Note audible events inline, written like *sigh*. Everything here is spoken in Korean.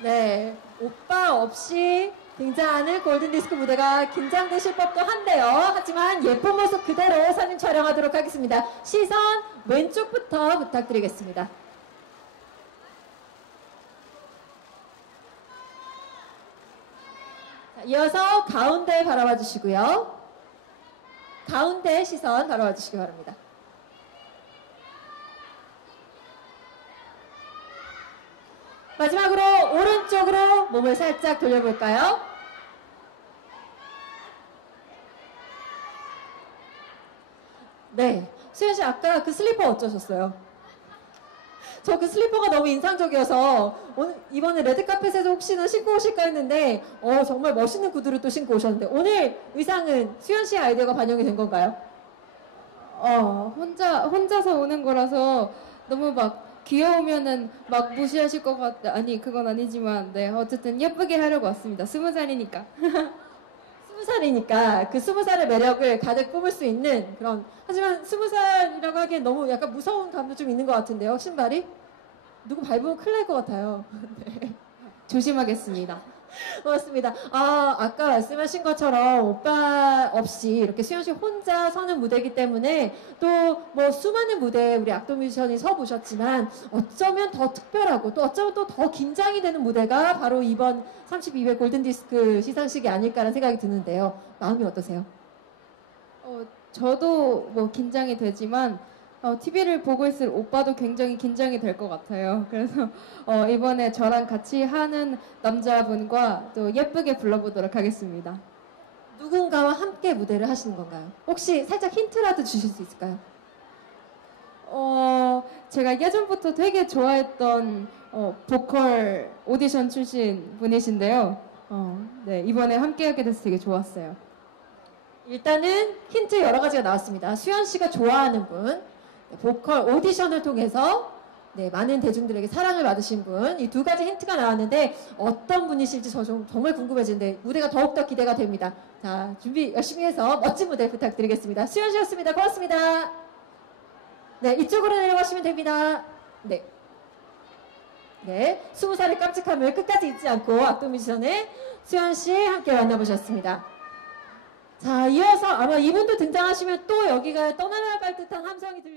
네, 오빠 없이 등장하는 골든디스크 무대가 긴장되실 법도 한데요. 하지만 예쁜 모습 그대로 사진 촬영하도록 하겠습니다. 시선 왼쪽부터 부탁드리겠습니다. 자, 이어서 가운데 바라봐 주시고요. 가운데 시선 바라봐 주시기 바랍니다. 마지막으로 오른쪽으로 몸을 살짝 돌려볼까요? 네. 수현 씨 아까 그 슬리퍼 어쩌셨어요? 저 그 슬리퍼가 너무 인상적이어서 오늘 이번에 레드카펫에서 혹시나 신고 오실까 했는데 어 정말 멋있는 구두를 또 신고 오셨는데 오늘 의상은 수현 씨의 아이디어가 반영이 된 건가요? 어, 혼자, 혼자서 오는 거라서 너무 막 귀여우면은 막 무시하실 것 같, 아니, 그건 아니지만, 네, 어쨌든 예쁘게 하려고 왔습니다. 스무 살이니까. *laughs* 스무 살이니까 그 스무 살의 매력을 가득 뿜을 수 있는 그런 하지만 스무 살이라고 하기엔 너무 약간 무서운 감도 좀 있는 것 같은데요 신발이 누구 밟으면 큰일 날 것 같아요 *laughs* 네. 조심하겠습니다. 고맙습니다 아 아까 말씀하신 것처럼 오빠 없이 이렇게 수현 씨 혼자 서는 무대이기 때문에 또 뭐 수많은 무대에 우리 악동 뮤지션이 서 보셨지만 어쩌면 더 특별하고 또 어쩌면 또 더 긴장이 되는 무대가 바로 이번 32회 골든디스크 시상식이 아닐까라는 생각이 드는데요 마음이 어떠세요? 어, 저도 뭐 긴장이 되지만, 어, TV를 보고 있을 오빠도 굉장히 긴장이 될 것 같아요. *laughs* 그래서 어, 이번에 저랑 같이 하는 남자분과 또 예쁘게 불러보도록 하겠습니다. 누군가와 함께 무대를 하시는 건가요? 혹시 살짝 힌트라도 주실 수 있을까요? 어, 제가 예전부터 되게 좋아했던 어, 보컬 오디션 출신 분이신데요. 어, 네, 이번에 함께하게 돼서 되게 좋았어요. 일단은 힌트 여러 가지가 나왔습니다. 수현 씨가 좋아하는 분, 네, 보컬 오디션을 통해서 네, 많은 대중들에게 사랑을 받으신 분, 이 두 가지 힌트가 나왔는데 어떤 분이실지 저 좀 정말 궁금해지는데 무대가 더욱더 기대가 됩니다. 자, 준비 열심히 해서 멋진 무대 부탁드리겠습니다. 수현 씨였습니다. 고맙습니다. 네, 이쪽으로 내려가시면 됩니다. 네. 네, 스무 살의 깜찍함을 끝까지 잊지 않고 악동 뮤지션의 수현 씨 함께 만나보셨습니다. 자, 이어서 아마 이분도 등장하시면 또 여기가 떠나갈 듯한 함성이 수